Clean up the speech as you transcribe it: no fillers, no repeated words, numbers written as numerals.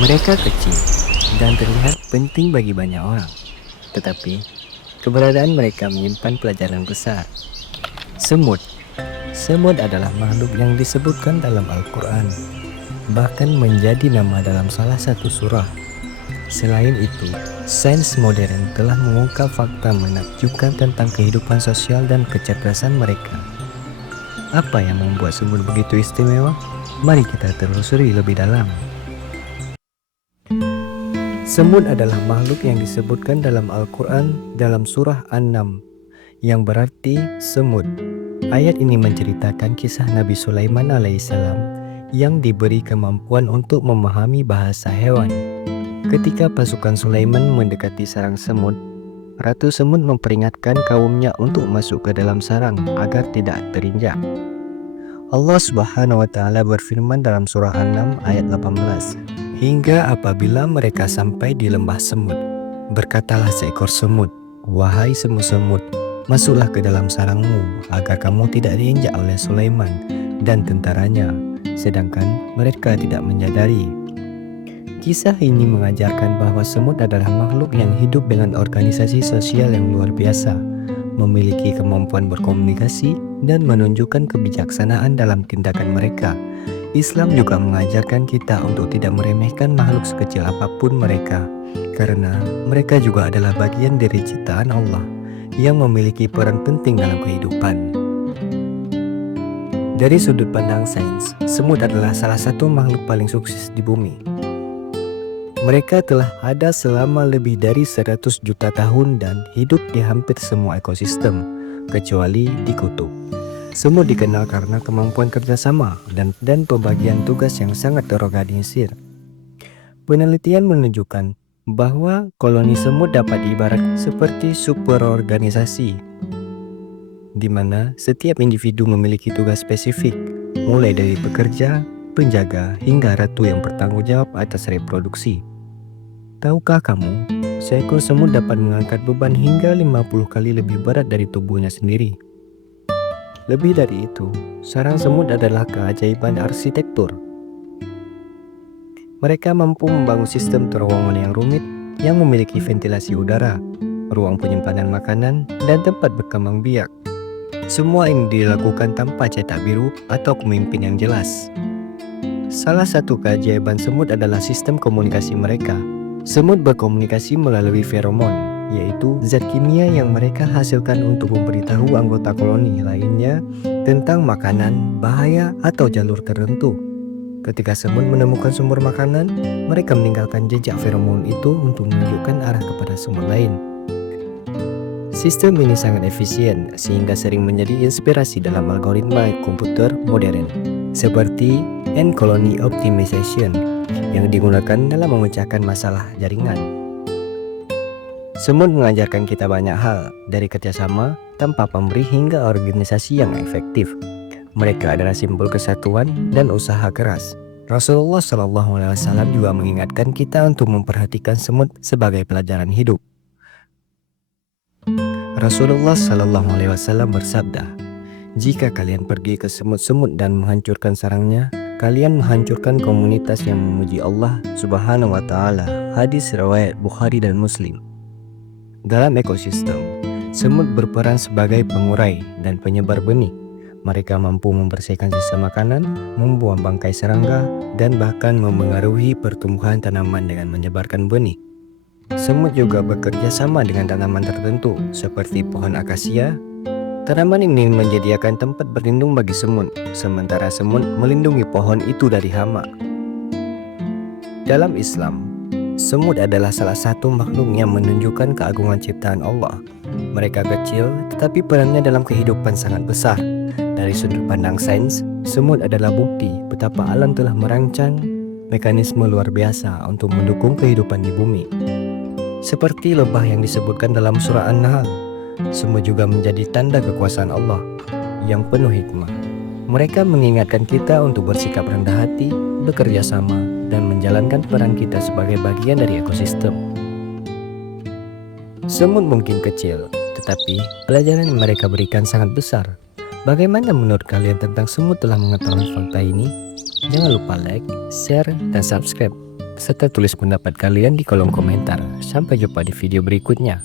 Mereka kecil dan terlihat penting bagi banyak orang, tetapi keberadaan mereka menyimpan pelajaran besar. Semut. Semut adalah makhluk yang disebutkan dalam Al-Quran, bahkan menjadi nama dalam salah satu surah. Selain itu, sains modern telah mengungkap fakta menakjubkan tentang kehidupan sosial dan kecerdasan mereka. Apa yang membuat semut begitu istimewa? Mari kita telusuri lebih dalam. Semut adalah makhluk yang disebutkan dalam Al-Quran dalam surah An-Naml, yang berarti semut. Ayat ini menceritakan kisah Nabi Sulaiman alaihissalam yang diberi kemampuan untuk memahami bahasa hewan. Ketika pasukan Sulaiman mendekati sarang semut, Ratu Semut memperingatkan kaumnya untuk masuk ke dalam sarang agar tidak terinjak. Allah Subhanahu wa Ta'ala berfirman dalam surah An-Naml ayat 18, hingga apabila mereka sampai di lembah semut, berkatalah seekor semut, wahai semut-semut, masuklah ke dalam sarangmu agar kamu tidak diinjak oleh Sulaiman dan tentaranya, sedangkan mereka tidak menyadari. Kisah ini mengajarkan bahwa semut adalah makhluk yang hidup dengan organisasi sosial yang luar biasa, memiliki kemampuan berkomunikasi dan menunjukkan kebijaksanaan dalam tindakan mereka. Islam juga mengajarkan kita untuk tidak meremehkan makhluk sekecil apapun mereka, karena mereka juga adalah bagian dari ciptaan Allah yang memiliki peran penting dalam kehidupan. Dari sudut pandang sains, semut adalah salah satu makhluk paling sukses di bumi. Mereka telah ada selama lebih dari 100 juta tahun dan hidup di hampir semua ekosistem, kecuali di kutub. Semut dikenal karena kemampuan kerjasama dan pembagian tugas yang sangat terorganisir. Penelitian menunjukkan bahwa koloni semut dapat ibarat seperti superorganisasi, di mana setiap individu memiliki tugas spesifik, mulai dari pekerja, penjaga, hingga ratu yang bertanggung jawab atas reproduksi. Tahukah kamu, seekor semut dapat mengangkat beban hingga 50 kali lebih berat dari tubuhnya sendiri. Lebih dari itu, sarang semut adalah keajaiban arsitektur. Mereka mampu membangun sistem terowongan yang rumit yang memiliki ventilasi udara, ruang penyimpanan makanan, dan tempat berkembang biak. Semua ini dilakukan tanpa cetak biru atau pemimpin yang jelas. Salah satu keajaiban semut adalah sistem komunikasi mereka. Semut berkomunikasi melalui feromon, yaitu zat kimia yang mereka hasilkan untuk memberitahu anggota koloni lainnya tentang makanan, bahaya, atau jalur tertentu. Ketika semut menemukan sumber makanan, mereka meninggalkan jejak feromon itu untuk menunjukkan arah kepada semut lain. Sistem ini sangat efisien sehingga sering menjadi inspirasi dalam algoritma komputer modern, seperti Ant Colony Optimization yang digunakan dalam memecahkan masalah jaringan. Semut mengajarkan kita banyak hal, dari kerjasama tanpa pemberi hingga organisasi yang efektif. Mereka adalah simbol kesatuan dan usaha keras. Rasulullah SAW juga mengingatkan kita untuk memperhatikan semut sebagai pelajaran hidup. Rasulullah SAW bersabda, jika kalian pergi ke semut-semut dan menghancurkan sarangnya, kalian menghancurkan komunitas yang memuji Allah Subhanahu wa Ta'ala. Hadis riwayat Bukhari dan Muslim. Dalam ekosistem, semut berperan sebagai pengurai dan penyebar benih. Mereka mampu membersihkan sisa makanan, membuang bangkai serangga, dan bahkan memengaruhi pertumbuhan tanaman dengan menyebarkan benih. Semut juga bekerja sama dengan tanaman tertentu, seperti pohon akasia. Tanaman ini menyediakan tempat berlindung bagi semut, sementara semut melindungi pohon itu dari hama. Dalam Islam, semut adalah salah satu makhluk yang menunjukkan keagungan ciptaan Allah. Mereka kecil, tetapi perannya dalam kehidupan sangat besar. Dari sudut pandang sains, semut adalah bukti betapa alam telah merancang mekanisme luar biasa untuk mendukung kehidupan di bumi. Seperti lebah yang disebutkan dalam surah An-Nahl, semut juga menjadi tanda kekuasaan Allah yang penuh hikmah. Mereka mengingatkan kita untuk bersikap rendah hati, bekerja sama, dan menjalankan peran kita sebagai bagian dari ekosistem. Semut mungkin kecil, tetapi pelajaran yang mereka berikan sangat besar. Bagaimana menurut kalian tentang semut? Telah mengetahui fakta ini? Jangan lupa like, share, dan subscribe. serta tulis pendapat kalian di kolom komentar. Sampai jumpa di video berikutnya.